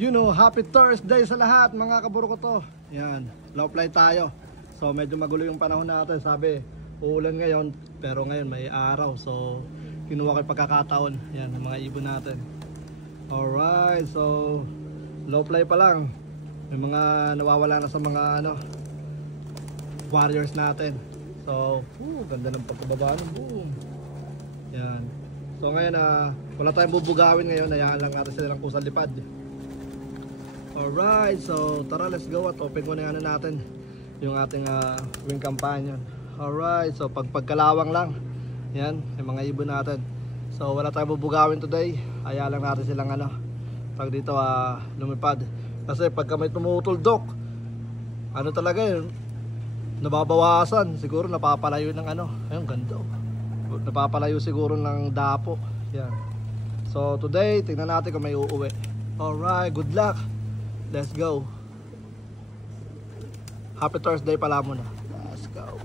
Happy Thursday sa lahat mga kaburo ko to. Yan, low fly tayo. So medyo magulo yung panahon natin. Sabi, uulan ngayon, pero ngayon may araw. So kinuha ko yung pagkakataon. Yan, mga ibon natin. Alright, so low fly pa lang. May mga nawawala na sa mga warriors natin. So, ganda ng pagkababa ng boom. Yan. So ngayon, wala tayong bubugawin ngayon. Hayaan lang natin sila ng kusang lipad. Alright, so tara, let's go at open ko na natin yung ating wing companion. Alright, so pagkalawang lang. Yan, yung mga ibon natin. So wala tayong bubugawin today. Hayaan lang natin silang pag dito lumipad. Kasi pagka may tumutuldok, talaga yun, nababawasan. Siguro napapalayo ng ayun, ganda. Napapalayo siguro ng dapo. Yan. So today, tingnan natin kung may uuwi. Alright, good luck. Let's go. Happy Thursday pala muna. Let's go.